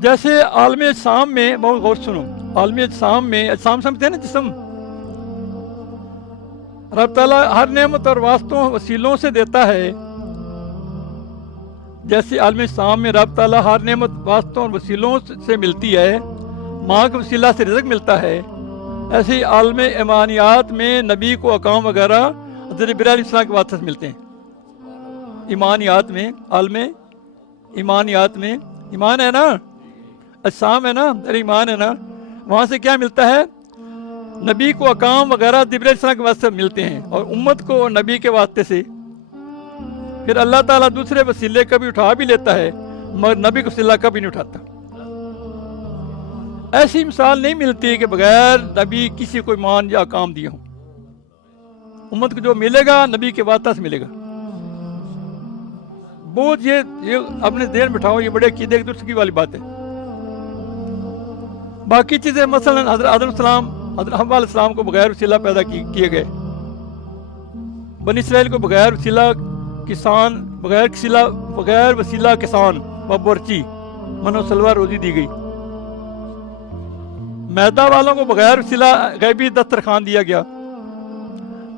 جیسے عالم اجسام میں، بہت غور سنو، عالم اجسام میں، اجسام سمجھتے ہیں نا جسم، رب تعالیٰ ہر نعمت اور واسطوں وسیلوں سے دیتا ہے. جیسے عالم اجسام میں رب تعالیٰ ہر نعمت واسطوں اور وسیلوں سے ملتی ہے، ماں کے وسیلہ سے رزق ملتا ہے، ایسے ہی عالم ایمانیات میں نبی کو اقام وغیرہ حضرت ابراہیم علیہ السلام کے واسطے سے ملتے ہیں. ایمانیات میں، عالم ایمانیات میں، ایمان ہے نا، اجسام ہے نا، ایمان ہے نا، وہاں سے کیا ملتا ہے؟ نبی کو اقام وغیرہ جبرائیل علیہ السلام کے واسطے ملتے ہیں، اور امت کو نبی کے واسطے سے. پھر اللہ تعالیٰ دوسرے وسیلے کبھی اٹھا بھی لیتا ہے مگر نبی کو وسیلہ کبھی نہیں اٹھاتا. ایسی مثال نہیں ملتی کہ بغیر نبی کسی کو ایمان یا اقام دیا ہوں. امت کو جو ملے گا نبی کے واسطہ سے ملے گا. بہت یہ اپنے ذہن بٹھاؤ، یہ بڑے عقیدے کی درستگی والی بات ہے. باقی چیزیں مثلا حضرت آدم السلام، حضرت حوا علیہ السلام کو بغیر وسیلہ پیدا کیے گئے، بنی اسرائیل کو بغیر وسیلہ کسان، بغیر وسیلہ کسان و برچی منو سلوا روزی دی گئی. میدا والوں کو بغیر وسیلہ غیبی دسترخوان دیا گیا،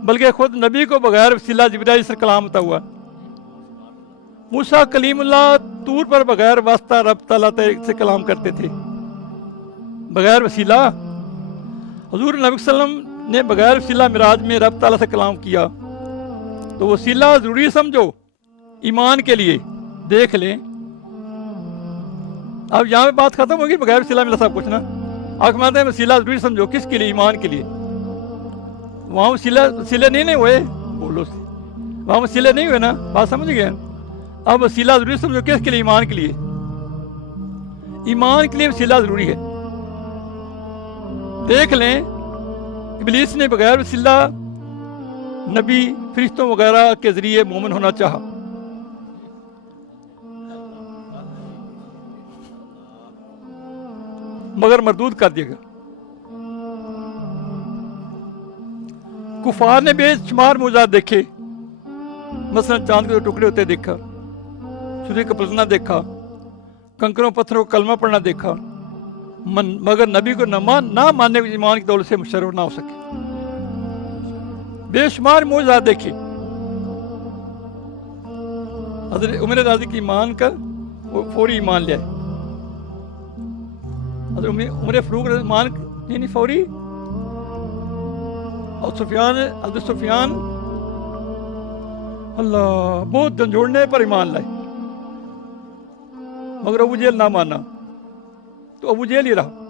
بلکہ خود نبی کو بغیر وسیلہ جبرائیل سے کلام ہوتا ہوا. موسیٰ کلیم اللہ طور پر بغیر واسطہ رب تعالیٰ سے کلام کرتے تھے، بغیر وسیلہ. حضور نبی صلی اللہ علیہ وسلم نے بغیر وسیلہ معراج میں رب تعالیٰ سے کلام کیا. تو وسیلہ ضروری سمجھو ایمان کے لیے. دیکھ لیں اب یہاں پہ بات ختم ہوگی، بغیر وسیلہ ملا سب کچھ نا. آپ مانتے ہیں وسیلہ ضروری سمجھو کس کے لیے؟ ایمان کے لیے. وہاں وسیلے نہیں ہوئے، بولو سے وہاں وسیلے نہیں ہوئے نا، بات سمجھ گئے. اب وسیلہ ضروری سمجھو کس کے لیے؟ ایمان کے لیے. ایمان کے لیے وسیلہ ضروری ہے. دیکھ لیں ابلیس نے بغیر وسیلہ نبی، فرشتوں وغیرہ کے ذریعے مومن ہونا چاہا، مگر مردود کر دیا گیا. کفار نے بے شمار معجزات دیکھے، مثلا چاند کے ٹکڑے ہوتے دیکھا، سورج کا پلٹنا دیکھا، کنکروں پتھروں کو کلمہ پڑھنا دیکھا، مگر نبی کو نہ ماننے کو ایمان کی دولت سے مشرف نہ ہو سکے. بے شمار معجزات دیکھے. حضرت عمر رضی کی ایمان کا فوری ایمان لے آئے. حضرت عمر فاروق ایمان نہیں فوری. اور حضرت سفیان اللہ بہت جھنجھوڑنے پر ایمان لائے، مگر ابو جہل نہ مانا تو ابو جہل ہی رہا.